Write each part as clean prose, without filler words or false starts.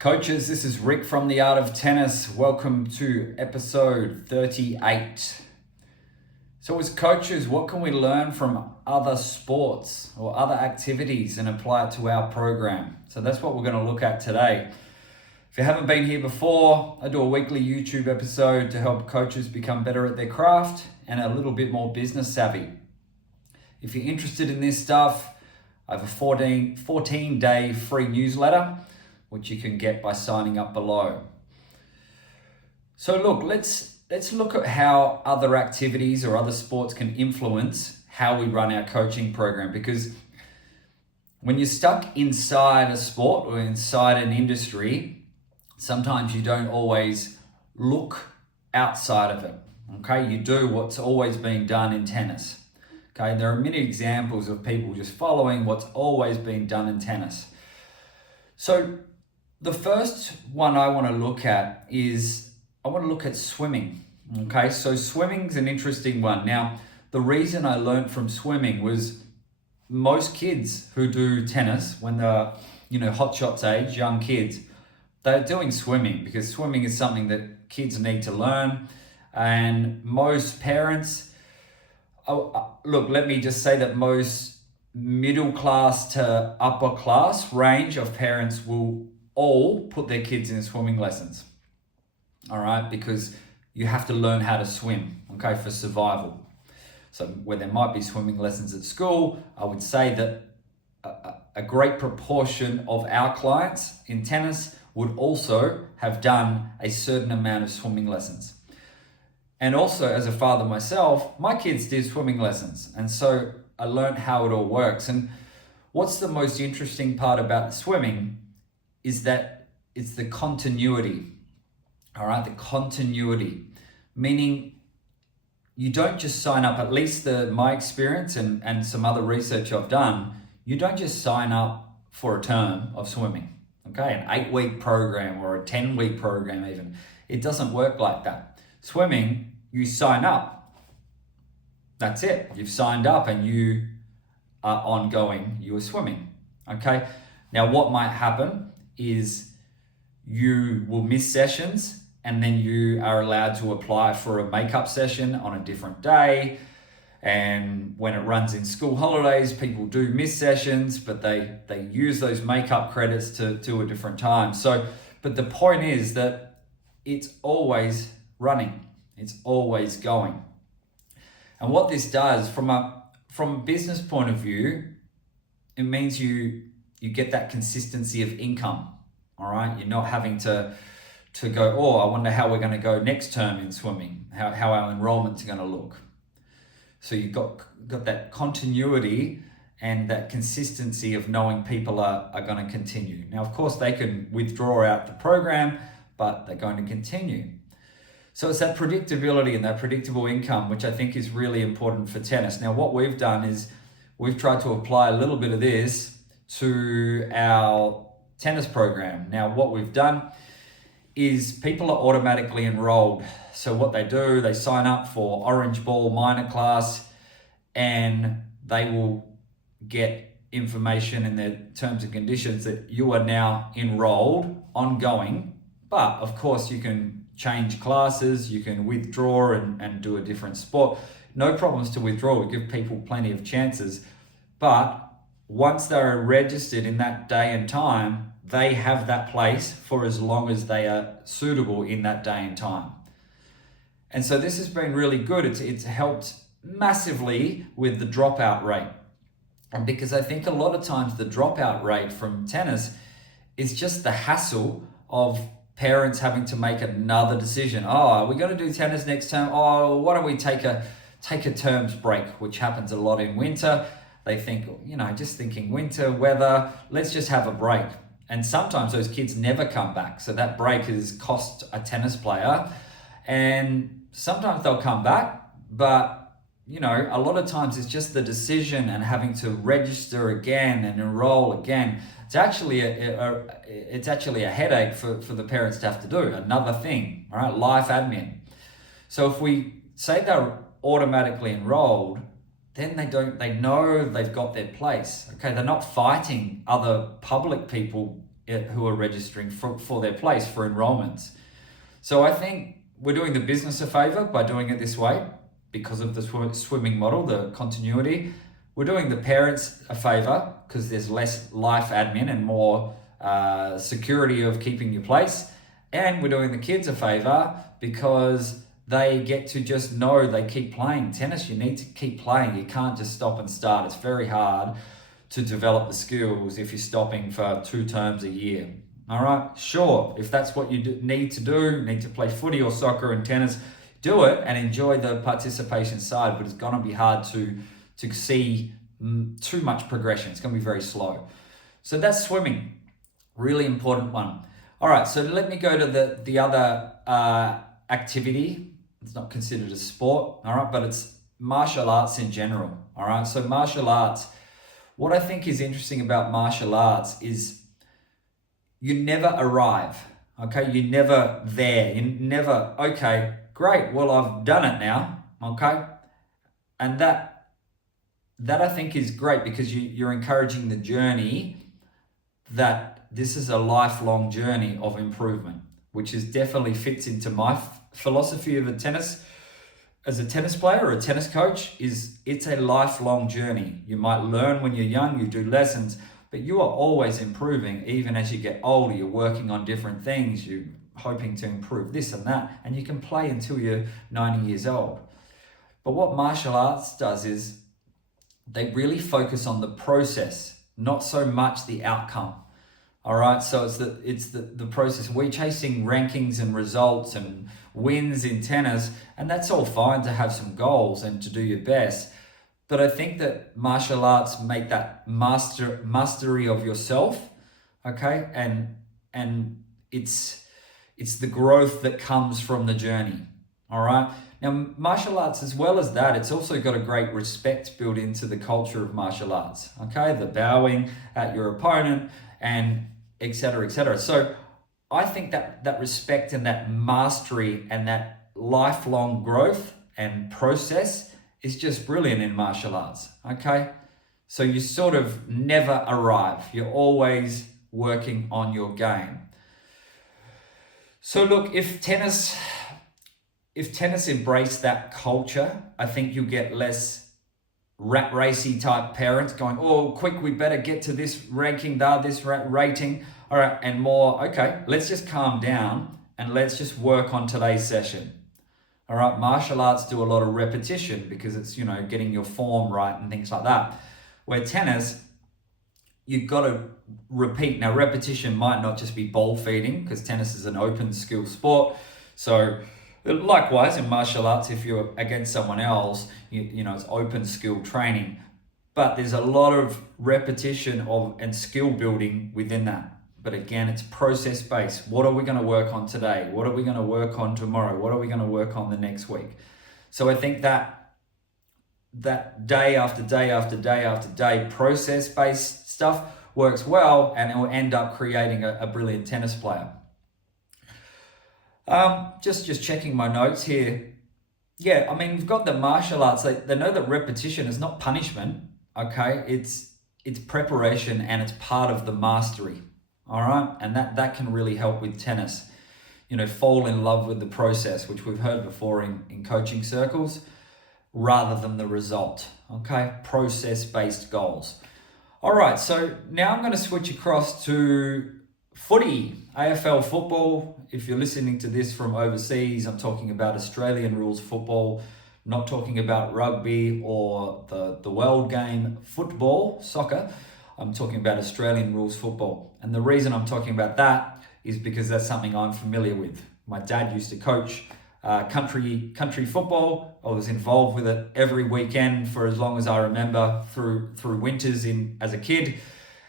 Coaches, this is Rick from The Art of Tennis. Welcome to episode 38. So as coaches, what can we learn from other sports or other activities and apply it to our program? So that's what we're going to look at today. If you haven't been here before, I do a weekly YouTube episode to help coaches become better at their craft and a little bit more business savvy. If you're interested in this stuff, I have a 14-day free newsletter, which you can get by signing up below. So look, let's look at how other activities or other sports can influence how we run our coaching program. Because when you're stuck inside a sport or inside an industry, sometimes you don't always look outside of it. Okay, you do what's always been done in tennis. Okay, there are many examples of people just following what's always been done in tennis. So the first one I want to look at is, I want to look at swimming. Okay, so swimming's an interesting one. Now, the reason I learned from swimming was most kids who do tennis, when they're, hot shots age, young kids, they're doing swimming because swimming is something that kids need to learn. And most parents, let me just say that most middle class to upper class range of parents will all put their kids in swimming lessons, all right? Because you have to learn how to swim, okay, for survival. So where there might be swimming lessons at school, I would say that a great proportion of our clients in tennis would also have done a certain amount of swimming lessons. And also, as a father myself, my kids did swimming lessons. And so I learned how it all works. And what's the most interesting part about the swimming is that it's the continuity, all right? The continuity, meaning you don't just sign up, at least my experience and some other research I've done, you don't just sign up for a term of swimming, okay? An 8-week program or a 10-week program even. It doesn't work like that. Swimming, you sign up. That's it. You've signed up and you are ongoing. You are swimming, okay? Now, what might happen is you will miss sessions and then you are allowed to apply for a makeup session on a different day. And when it runs in school holidays, people do miss sessions, but they use those makeup credits to do a different time. So, but the point is that it's always running. It's always going. And what this does from a business point of view, it means you get that consistency of income, all right? You're not having to go, I wonder how we're going to go next term in swimming, how our enrollment's going to look. So you've got that continuity and that consistency of knowing people are going to continue. Now, of course, they can withdraw out the program, but they're going to continue. So it's that predictability and that predictable income, which I think is really important for tennis. Now, what we've done is we've tried to apply a little bit of this to our tennis program. Now, what we've done is people are automatically enrolled. So what they do, they sign up for Orange Ball minor class and they will get information in their terms and conditions that you are now enrolled ongoing. But of course, you can change classes, you can withdraw and do a different sport. No problems to withdraw. We give people plenty of chances. But once they're registered in that day and time, they have that place for as long as they are suitable in that day and time. And so this has been really good. It's helped massively with the dropout rate. And because I think a lot of times the dropout rate from tennis is just the hassle of parents having to make another decision. Are we going to do tennis next term? Why don't we take a terms break, which happens a lot in winter. They think, just thinking winter weather, let's just have a break. And sometimes those kids never come back. So that break has cost a tennis player. And sometimes they'll come back, but a lot of times it's just the decision and having to register again and enroll again. It's actually a headache for the parents to have to do. Another thing, all right, life admin. So if we say they're automatically enrolled, then they know they've got their place. Okay, they're not fighting other public people who are registering for their place for enrollments. So I think we're doing the business a favor by doing it this way because of the swimming model, the continuity. We're doing the parents a favor because there's less life admin and more security of keeping your place. And we're doing the kids a favor because they get to just know they keep playing. Tennis, you need to keep playing. You can't just stop and start. It's very hard to develop the skills if you're stopping for 2 terms a year. All right, sure, if that's what you need to play footy or soccer and tennis, do it and enjoy the participation side, but it's gonna be hard to see too much progression. It's gonna be very slow. So that's swimming, really important one. All right, so let me go to the other activity. It's not considered a sport, all right, but it's martial arts in general, all right? So martial arts, what I think is interesting about martial arts is you never arrive, okay? You're never there. You never, okay, great, well, I've done it now, okay? And that I think is great because you're encouraging the journey, that this is a lifelong journey of improvement, which is definitely fits into my philosophy of as a tennis player or a tennis coach. Is it's a lifelong journey. You might learn when you're young, you do lessons, but you are always improving. Even as you get older, you're working on different things, you're hoping to improve this and that, and you can play until you're 90 years old. But what martial arts does is they really focus on the process, not so much the outcome. All right, so it's the process. We're chasing rankings and results and wins in tennis, and that's all fine to have some goals and to do your best. But I think that martial arts make that mastery of yourself, okay, and it's the growth that comes from the journey. All right. Now, martial arts, as well as that, it's also got a great respect built into the culture of martial arts. Okay, the bowing at your opponent and et cetera, et cetera. So I think that respect and that mastery and that lifelong growth and process is just brilliant in martial arts. Okay, so you sort of never arrive. You're always working on your game. So look, if tennis embraced that culture, I think you'll get less rat racy type parents going, oh, quick, we better get to this ranking, this rating. All right, and more, okay, let's just calm down and let's just work on today's session. All right, martial arts do a lot of repetition because it's, getting your form right and things like that. Where tennis, you've got to repeat. Now, repetition might not just be ball feeding because tennis is an open skill sport. So likewise, in martial arts, if you're against someone else, it's open skill training. But there's a lot of repetition and skill building within that. But again, it's process based. What are we going to work on today? What are we going to work on tomorrow? What are we going to work on the next week? So I think that day after day after day after day, process based stuff works well, and it will end up creating a brilliant tennis player. Just checking my notes here. Yeah, I mean, we've got the martial arts. They know that repetition is not punishment. Okay, it's preparation and it's part of the mastery. All right, and that can really help with tennis. Fall in love with the process, which we've heard before in coaching circles, rather than the result. Okay, process-based goals. All right, so now I'm going to switch across to footy, AFL football. If you're listening to this from overseas, I'm talking about Australian rules football, not talking about rugby or the world game football, soccer. I'm talking about Australian rules football. And the reason I'm talking about that is because that's something I'm familiar with. My dad used to coach country football. I was involved with it every weekend for as long as I remember through winters as a kid.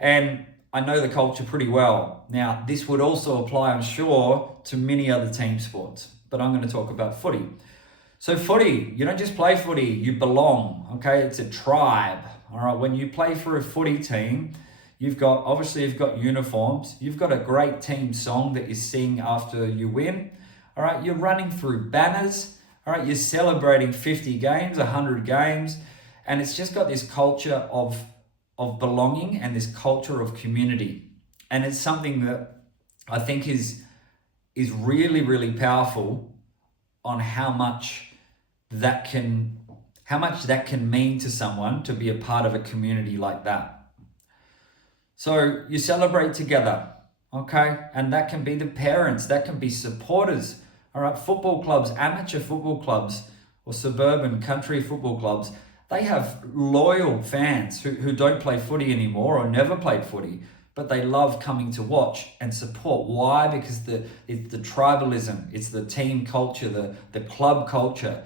And I know the culture pretty well. Now, this would also apply, I'm sure, to many other team sports, but I'm going to talk about footy. So footy, you don't just play footy, you belong, okay? It's a tribe, all right? When you play for a footy team, you've got uniforms, you've got a great team song that you sing after you win, all right? You're running through banners, all right? You're celebrating 50 games, 100 games, and it's just got this culture of belonging and this culture of community. And it's something that I think is really, really powerful on how much that can mean to someone to be a part of a community like that. So you celebrate together, okay? And that can be the parents, that can be supporters. All right, football clubs, amateur football clubs, or suburban country football clubs, they have loyal fans who don't play footy anymore or never played footy, but they love coming to watch and support. Why? Because it's the tribalism, it's the team culture, the club culture.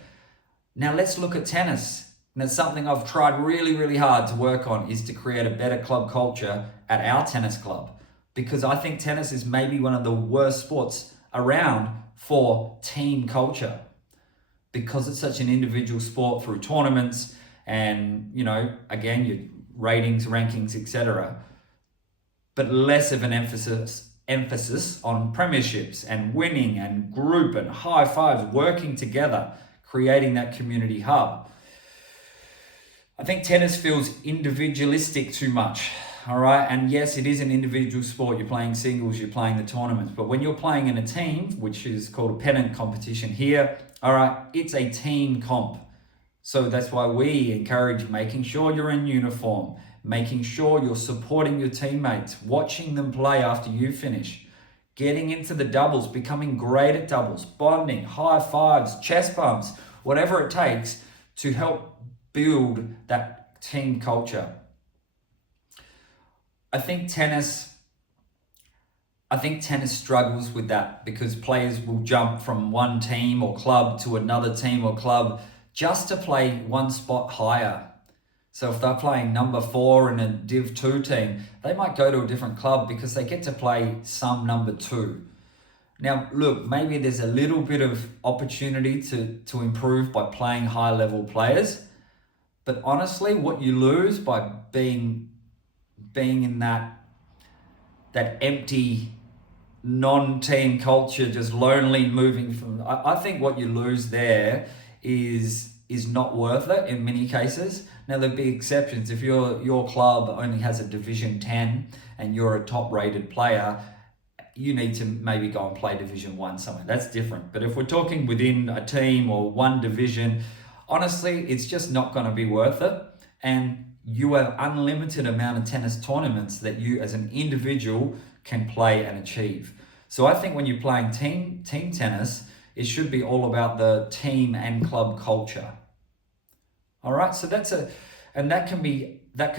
Now let's look at tennis. And that's something I've tried really, really hard to work on, is to create a better club culture at our tennis club. Because I think tennis is maybe one of the worst sports around for team culture. Because it's such an individual sport through tournaments and, again, your ratings, rankings, etc. But less of an emphasis on premierships and winning and group and high fives, working together, creating that community hub. I think tennis feels individualistic too much, all right? And yes, it is an individual sport. You're playing singles, you're playing the tournaments. But when you're playing in a team, which is called a pennant competition here, all right, it's a team comp. So that's why we encourage making sure you're in uniform, making sure you're supporting your teammates, watching them play after you finish, getting into the doubles, becoming great at doubles, bonding, high fives, chest bumps, whatever it takes to help build that team culture. I think tennis struggles with that because players will jump from one team or club to another team or club just to play one spot higher. So if they're playing number 4 in a Div 2 team, they might go to a different club because they get to play some number 2. Now, look, maybe there's a little bit of opportunity to improve by playing high-level players. But honestly, what you lose by being in that empty, non-team culture, just lonely moving from... I think what you lose there is not worth it in many cases. Now, there'll be exceptions. If your club only has a Division 10 and you're a top-rated player, you need to maybe go and play Division 1 somewhere. That's different. But if we're talking within a team or one division, honestly, it's just not going to be worth it. And you have unlimited amount of tennis tournaments that you as an individual can play and achieve. So I think when you're playing team tennis, it should be all about the team and club culture. All right, so that can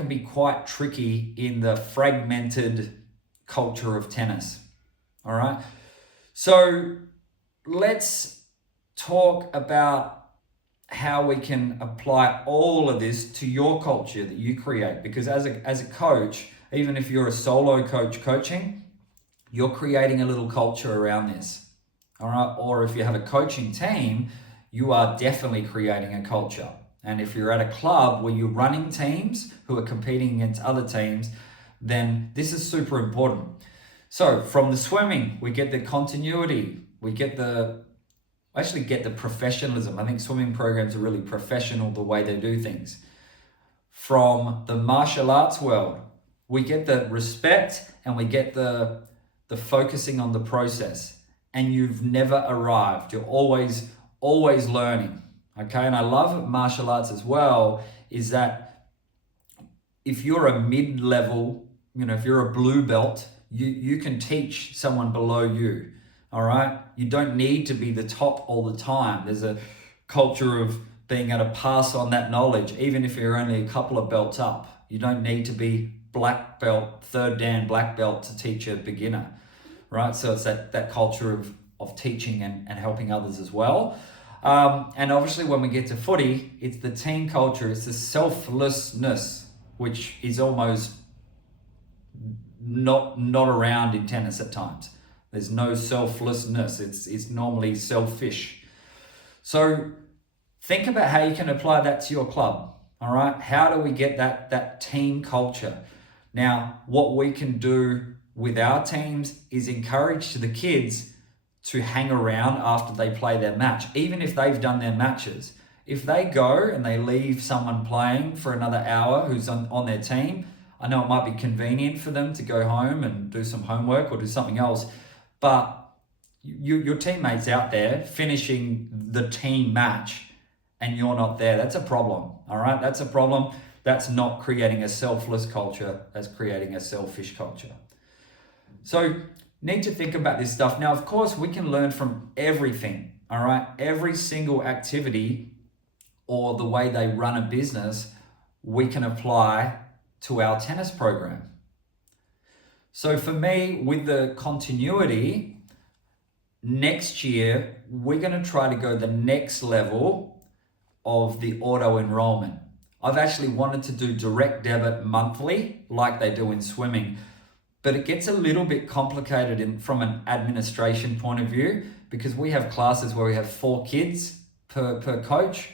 be quite tricky in the fragmented culture of tennis. All right, so let's talk about how we can apply all of this to your culture that you create. Because as a coach, even if you're a solo coach coaching, you're creating a little culture around this. All right, or if you have a coaching team, you are definitely creating a culture. And if you're at a club where you're running teams who are competing against other teams, then this is super important. So from the swimming, we get the continuity, we get the professionalism. I think swimming programs are really professional the way they do things. From the martial arts world, we get the respect and we get the focusing on the process. And you've never arrived. You're always learning. Okay, and I love martial arts as well, is that if you're a mid-level, if you're a blue belt, you can teach someone below you. All right, you don't need to be the top all the time. There's a culture of being able to pass on that knowledge, even if you're only a couple of belts up. You don't need to be black belt, third dan black belt to teach a beginner, right? So it's that culture of teaching and helping others as well. And obviously when we get to footy, it's the team culture, it's the selflessness, which is almost not around in tennis at times. There's no selflessness. It's normally selfish. So think about how you can apply that to your club. All right. How do we get that team culture? Now, what we can do with our teams is encourage the kids to hang around after they play their match, even if they've done their matches. If they go and they leave someone playing for another hour who's on their team, I know it might be convenient for them to go home and do some homework or do something else, but your teammates out there finishing the team match and you're not there, that's a problem, all right? That's a problem. That's not creating a selfless culture, that's creating a selfish culture. So need to think about this stuff. Now, of course, we can learn from everything, all right? Every single activity or the way they run a business, we can apply to our tennis program. So for me, with the continuity, next year, we're going to try to go the next level of the auto-enrolment. I've actually wanted to do direct debit monthly like they do in swimming, but it gets a little bit complicated from an administration point of view because we have classes where we have 4 kids per coach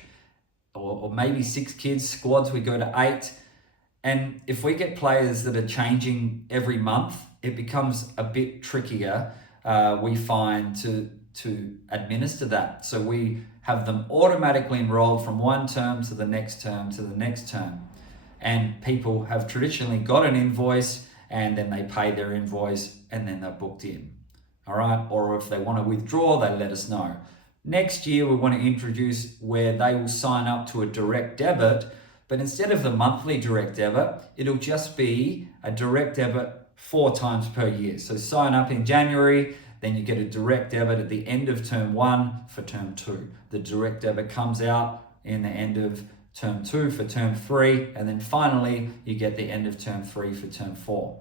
or maybe 6 kids, squads we go to 8. And if we get players that are changing every month, it becomes a bit trickier, we find, to administer that. So we have them automatically enrolled from one term to the next term to the next term. And people have traditionally got an invoice and then they pay their invoice and then they're booked in. All right. Or if they want to withdraw, they let us know. Next year, we want to introduce where they will sign up to a direct debit, but instead of the monthly direct debit, it'll just be a direct debit 4 times per year. So sign up in January, then you get a direct debit at the end of term 1 for term 2. The direct debit comes out in the end of term 2 for term 3, and then finally you get the end of term 3 for term 4.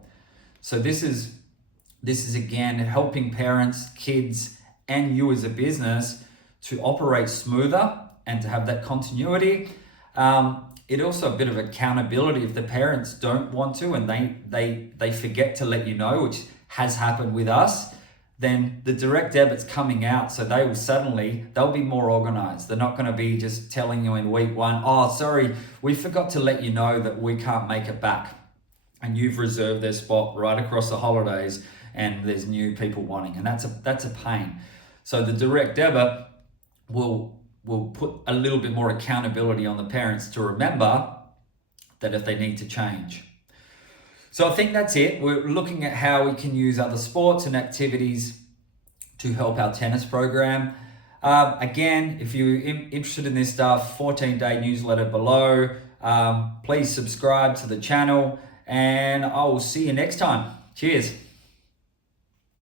So this is again helping parents, kids, and you as a business to operate smoother and to have that continuity. It also a bit of accountability if the parents don't want to and they forget to let you know, which has happened with us, then the direct debit's coming out, so they'll be more organized. They're not going to be just telling you in week 1, oh, sorry, we forgot to let you know that we can't make it back. And you've reserved their spot right across the holidays and there's new people wanting, and that's a pain. So the direct debit will put a little bit more accountability on the parents to remember that if they need to change. So I think that's it. We're looking at how we can use other sports and activities to help our tennis program. Again, if you're interested in this stuff, 14-day newsletter below. Please subscribe to the channel and I will see you next time. Cheers.